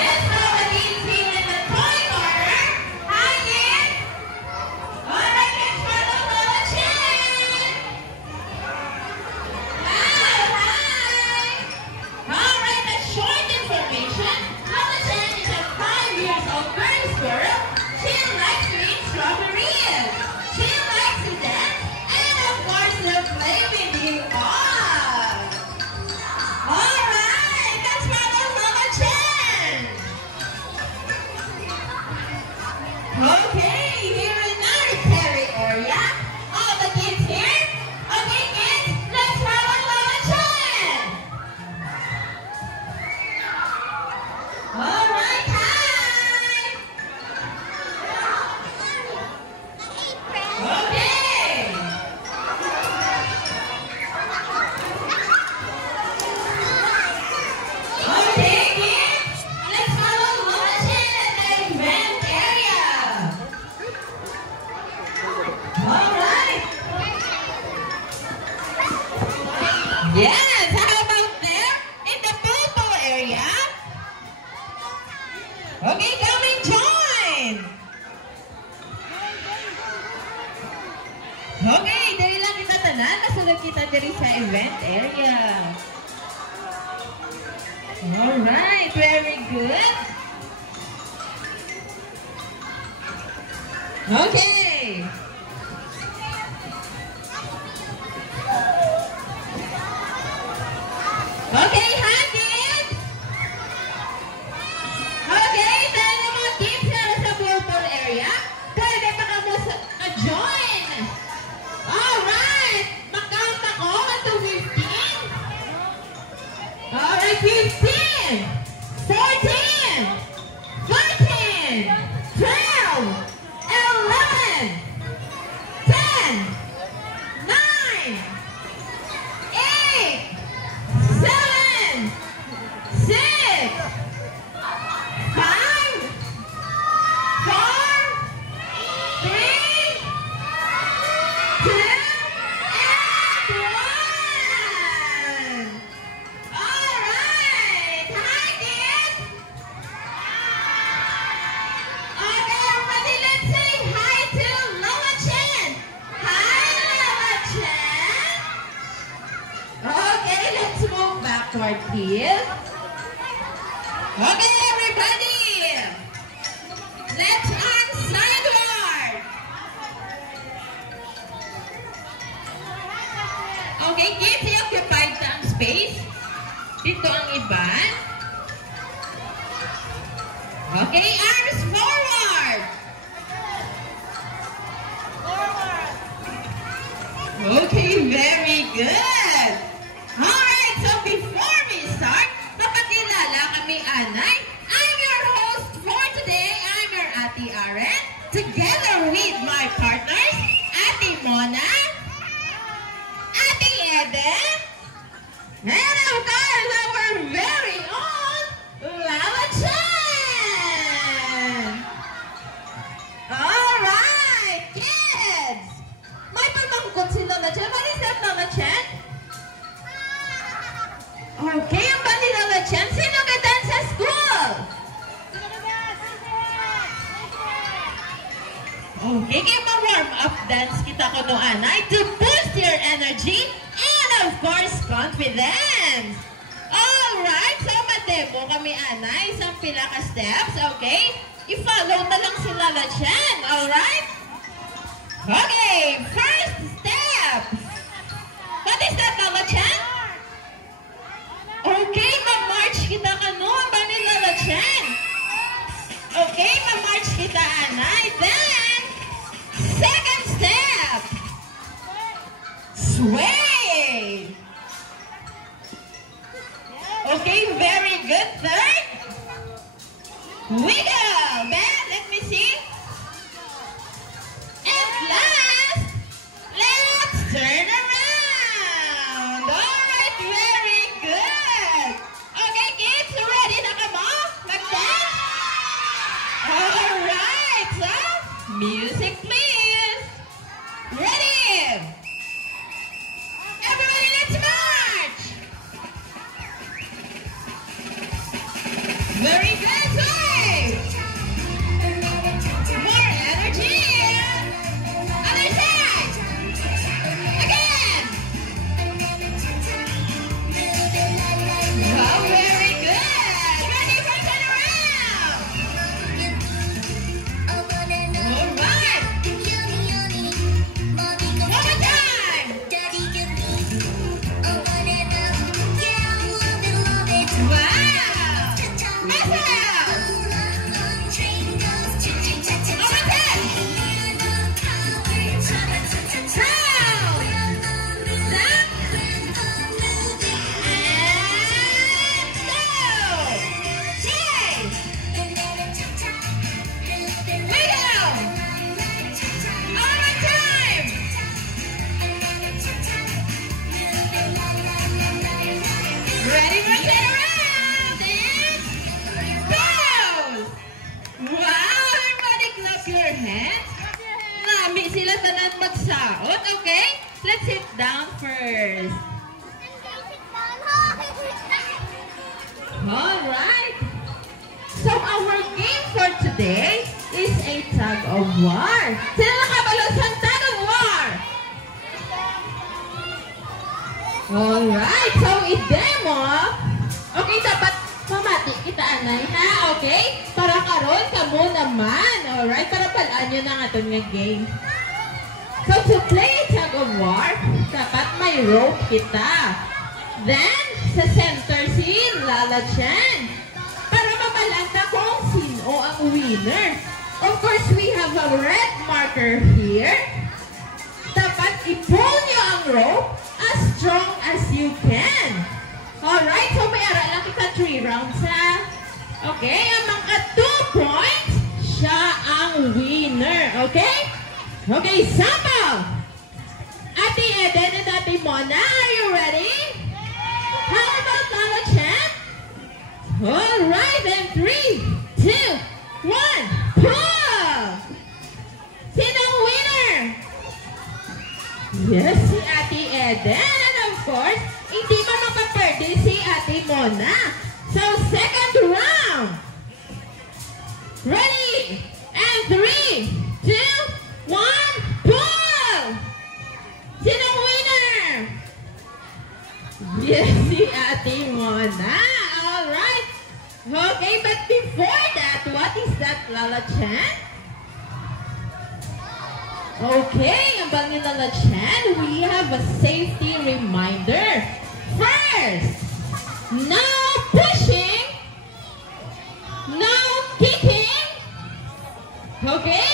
Yes, now the kids here in the toy corner. Hi, kids. All right, kids, follow Lola Chen. Hi. All right, a short information. Lola Chen is a 5 years old girl. She likes to eat strawberries. She likes to dance and, of course, to play with you all. All right, that's Mama Lola Chen. Okay, here in our Terry area, all the kids here. Okay, kids, let's follow Lola Chen. All right, hi. Okay. Okay, kids, let's follow Lola Chen at the event area. All right. Yes, how about there in the purple area? Okay, come and join. Okay, dali lang kita tanan. Nasulod kita diri sa event area. Alright, very good. Okay. Okay, hi kids. Okay, dahil yung mga kids na sa purple area, pwede pa ka mo join. Alright, makount ako 1 to 15. Alright, 15, 14, 13, 12, 11, 10, 9, 8, 7, 6, 5, 4, 3, 2, and 1. Alright! Hi, kids! Okay, everybody, let's say hi to Lola Chen. Hi, Lola Chen. Okay, let's move backward here. Okay, everybody. Let's on sideward. Okay, kids, i-occupied ang space. Dito ang iban. Okay, arms forward. Okay, very good. Alright, so before we start, papakilala kami, Anay. I'm your host for today. I'm your Ate Aren. Together with my partners, Ate Mona, Ate Eden, and of course, our very own Lola Chen. Alright, kids. May pamangkot si Lola Chen. What is that, Lola Chen? Okay, ang ba ni Lola Chen? Sino ka dance sa school? Okay, kaya ma-warm up dance kita ko no, Anay, to boost your energy and of course, confidence. Alright, so ma-demo kami, Anay, isang pila ka steps, okay? I-follow na lang si Lola Chen, alright? Okay, first step. What is that, Lola Chen? Okay, ma-march kita ka no, ang ba ni Lola Chen? Okay, ma-march kita, Anay. Then, second step. Sway. Okay, very good. Third, wiggle. Then, let me see. And last, let's turn around. Alright, very good. Okay, kids, ready na ka mo? Mag-dance? Alright, so, music please. Ready? Everybody, let's march. Very good. side. More energy. Other side. Again. Wow, very good. Ready for turn around. All right. One more time. Wow. Pass out. One more time. Round. Down. And go. Yay. Way down. One more time. Ready for turn around and pause! Wow! Everybody clap your hands. Mami, sila tanan magsaot, okay? Let's sit down first. Alright. So our game for today is a tug of war. Sino nakabalo sa tug of war? Alright, so i-demo. Okay, dapat mamati kita anay ha, okay? Para karon ka mo naman. Alright, para palaan nyo na nga ito nga game. So to play tug of war, dapat may rope kita. Then, sa center si Lala Chan. Para mabalaan na kung sino ang winner. Of course, we have a red marker here. Dapat i-pull nyo ang rope as strong as you can. Alright, so may ara lang kita 3 rounds ha. Okay, ang mga 2 points, siya ang winner. Okay? Okay, sample! Ate Eden and Ate Mona, are you ready? How about Lala Chan? Alright, then 3, 2, 1, pull! Sino ang winner? Yes, si Ate Eden. And of course, hindi mo mapaperde si Ate Mona. So, second round. Ready? And 3, 2, 1, pull! Sino ang winner? Yes, si Ate Mona. Alright. Okay, but before that, what is that, Lala Chan? Okay, ang bangin Lala Chan, we have a safety reminder. First, no pushing, no kicking. Okay,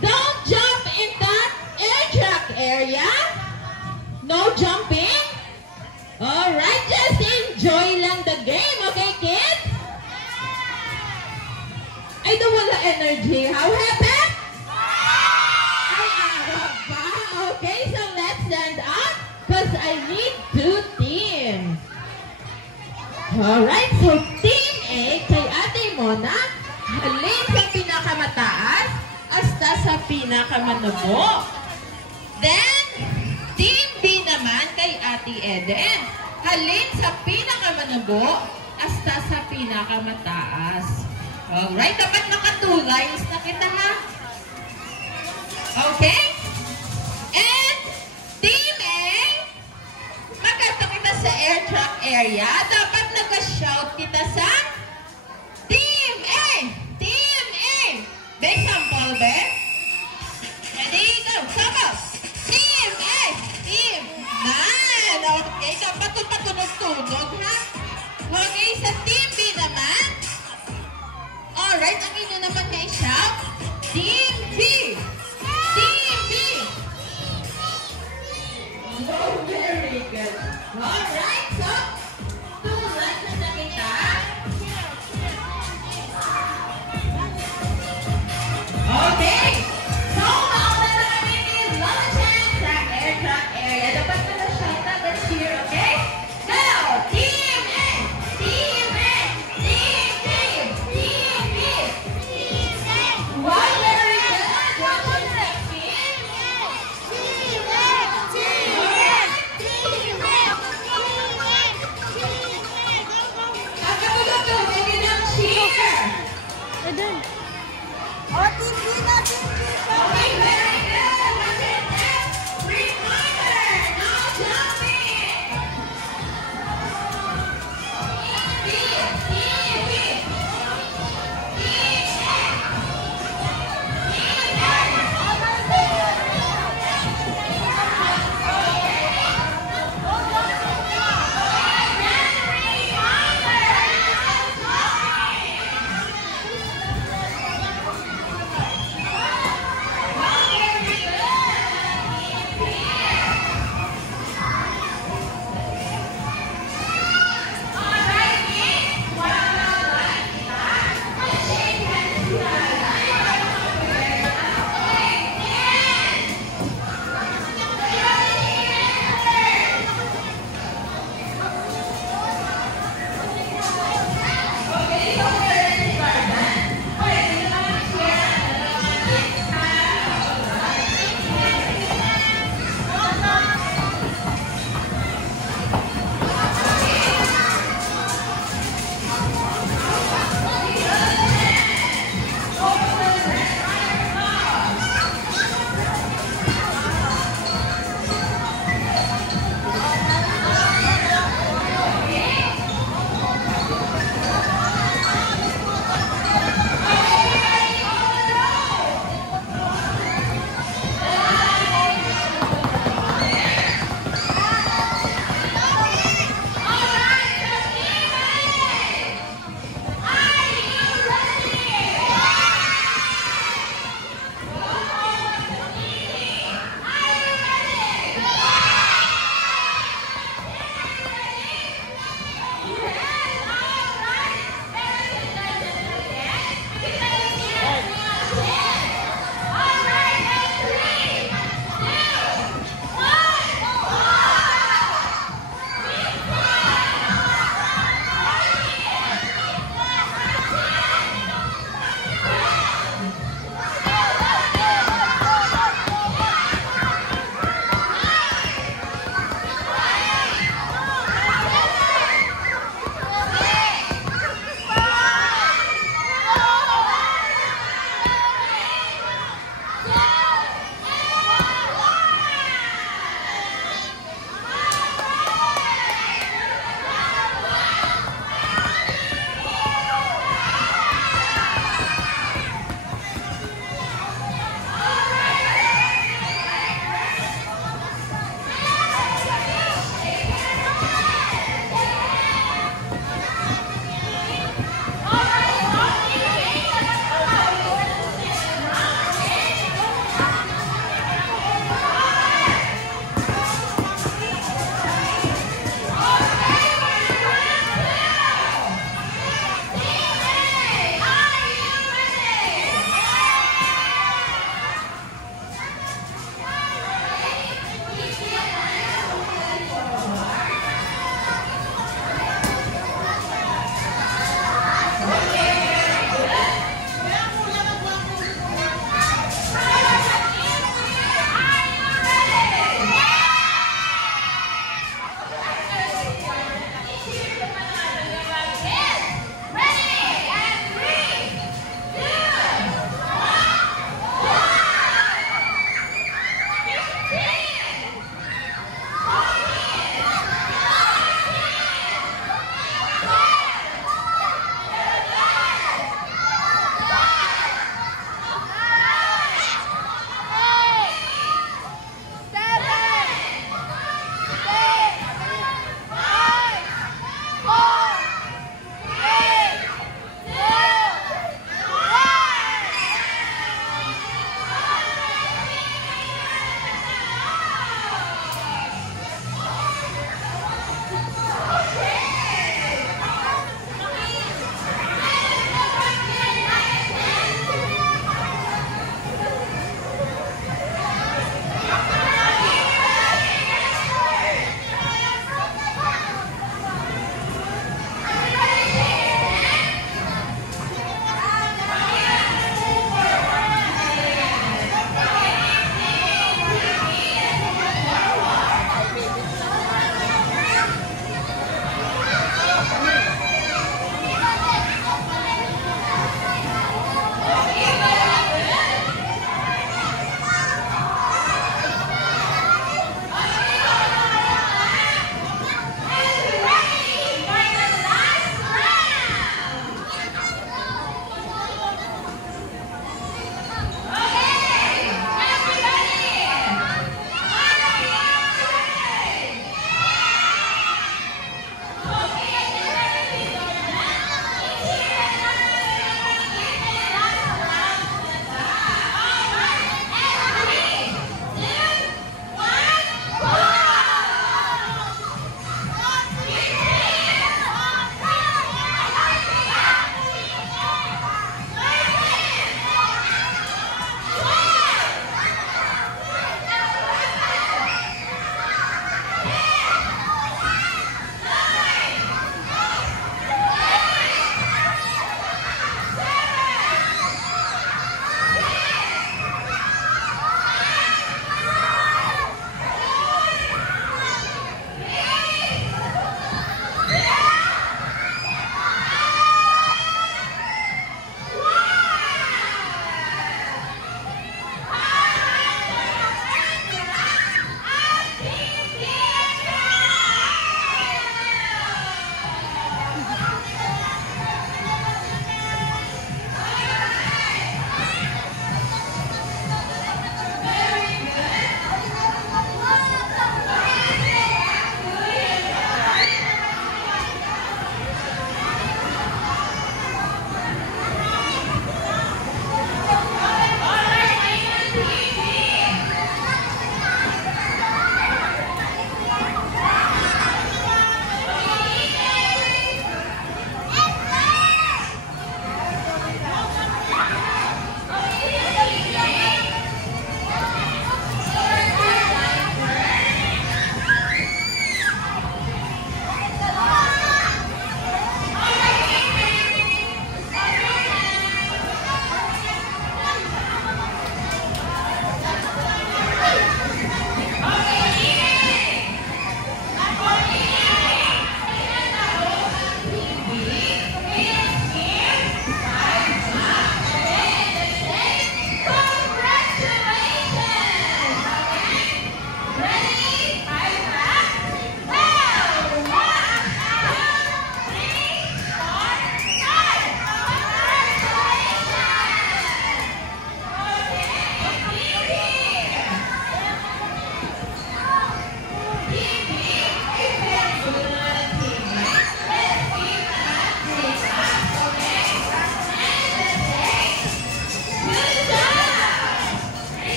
don't jump in that air track area. No jumping. Alright, just enjoy lang the game, okay kids? Ay, wala energy. How happened? Okay, so let's stand up because I need 2 teams. Alright, so Team A kay Ate Mona, halin sa pinakamataas hasta sa pinakamanabo. Then, Team B naman kay Ate Eden, halin sa pinakamanabo hasta sa pinakamataas. Alright, dapat nakatulay na kita ha. Okay? And Team A, magkanta kita sa air track area. Dapat nag-shout kita sa Team A! Team A! May sample, be? Ready, go! Sample! Team A! Team! Nan! Okay, dapat ito patunog-tunog, ha? Okay, sa Team B naman. Alright, ang inyo naman na i-shout. Team B! Team B! Oh, very good. Alright, so, tulad na nakita, Ayan. O, TV na, TV. Okay, very good. What's your next reminder? No jumping.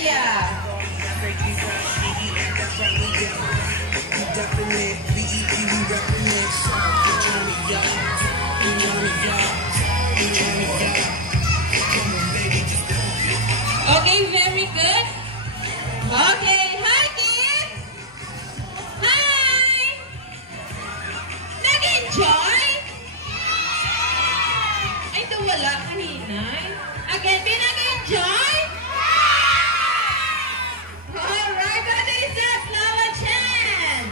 area. Okay, very good. Okay, hi kids! Hi! Nag-enjoy? Ay, ito wala kanina. Again, pinag-enjoy? Alright, what is that, Lola Chen?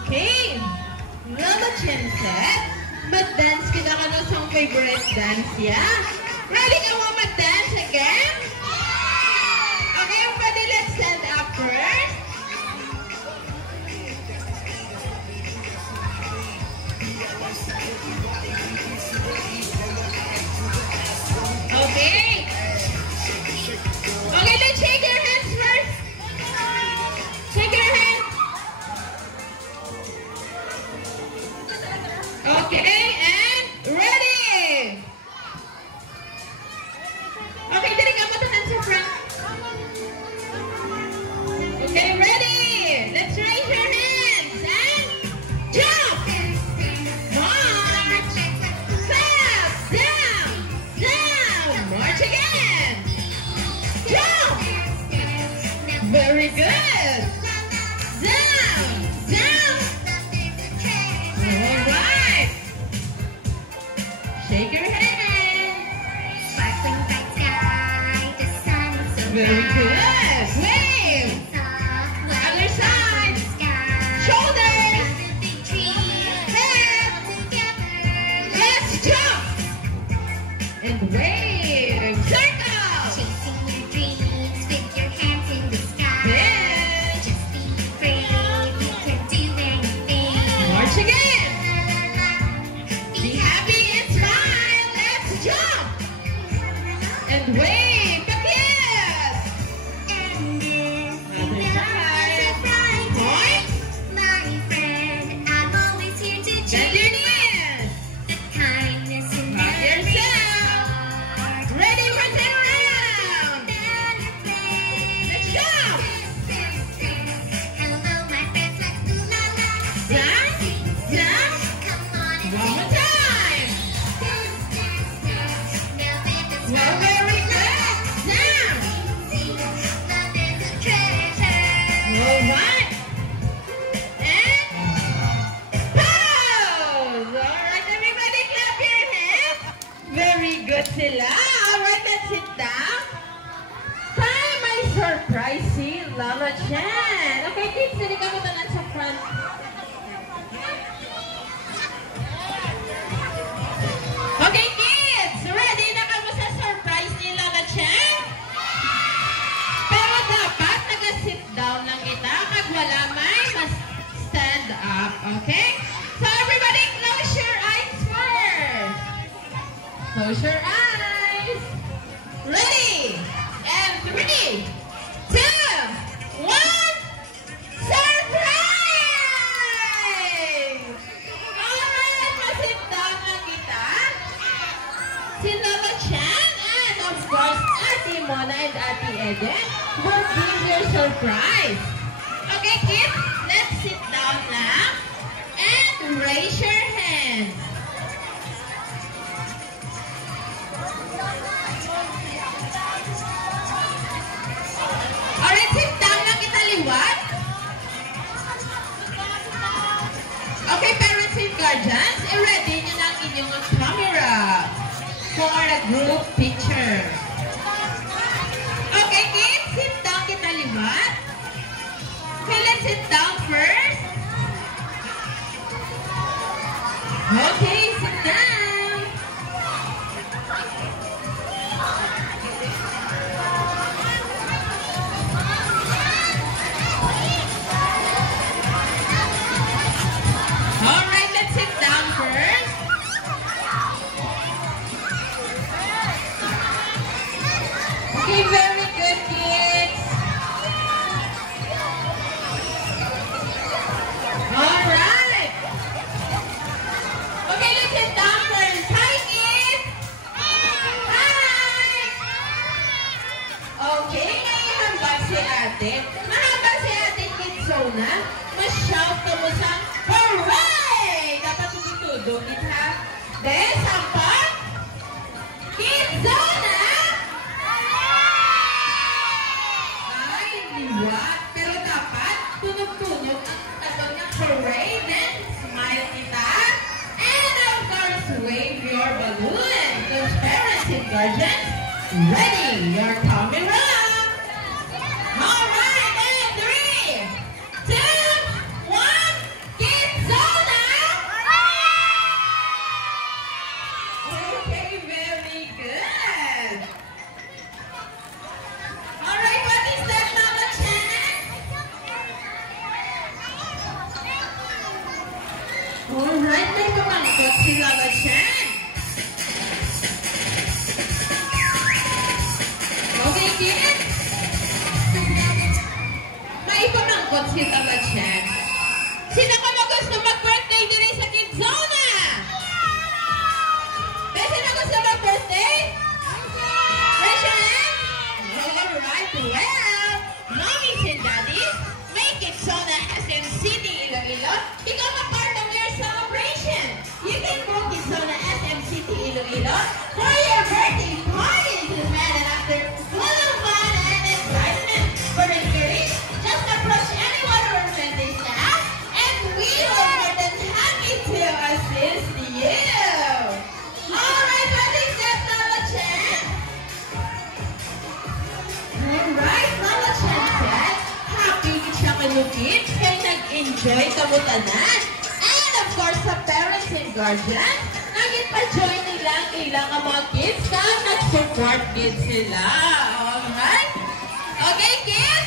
Okay, Lola Chen said, mag-dance kita ka na sa favorite dance, yeah? Ready ka mo mag-dance again? Okay, everybody, let's stand up first. Okay. Okay, let's shake your hands first. Shake your hands. Okay, and ready. Okay, dali ka matahan sa front. Okay, ready. Let's raise your hands and jump. March. Step. Down. Down. March again. Jump. Very good. Down. Down. All right. Shake your hands. Very good. Wave. Other side. Shoulders. Head. Let's jump. And wave. Circle. Then. March again. Be happy and smile. Let's jump. And wave. Kiss. Other side. Point. Bend your knees. Hug yourself. Ready, run and around. Let's jump. Down. Down. One more time. Well, very good. Down. All right. And pose. All right, everybody clap your hands. Very good sila. All right, let's sit down. Time may surprise si Lola Chen. Okay, kids, dali ka mo tanan sa front. Okay, kids, ready na ka mo sa surprise ni Lola Chen? Pero dapat nag-sit down lang kita kag wala may mas stand up, okay? So everybody close your eyes first. Close your eyes. Ready? And 3, 2, 1. Surprise! Alright, masit down lang kita. Si Lola Chen and of course Ate Mona and Ate Eden will give you a surprise. Okay kids, let's sit down now and raise your hands. Alright, sit down lang kita liwat. Okay, parents and guardians, i-ready nyo na ang inyong camera for a group picture. Okay, kids, sit down kita liwat. Okay, let's sit down first. Okay, sit down. Alright, let's sit down first. ate. Mahaba si ate Kidzona. Mas-shout ka mo sa hooray! Dapat tutudog kita. Then, sampat. Kidzona! Ay, liwa. Pero dapat tunog-tunog ang tagal ng hooray. Then, smile kita. And of course, wave your balloon. Those parents and guardians, ready your tummy run. All right, and 3, 2, 1, Kidzona! Okay, very good. All right, what is that, Mama Chan? All right, may pamangkot si Mama Chan. Okay, kids? May pamangkot si Mama Chan. Sino ka na gusto mag-birthday din sa Kidzona? Sino gusto mag-birthday? Raise your hand. All right, well, mommies and daddies, make Kidzona SM City Iloilo become a part of your celebration. You can book Kidzona SM City Iloilo for your birthday party this man and after full of fun and excitement. For inquiries, just approach any one of our friendly staff and we will be more than happy to assist you. Alright, what is that, Mama Chan? Alright, Mama Chan said, happy siya kanukit, kaya nag-enjoy kamutanan. And of course, sa parents and guardians, naging-pa-join nila ang ilang ang mga kids na nag-support kids sila. Alright? Okay, kids?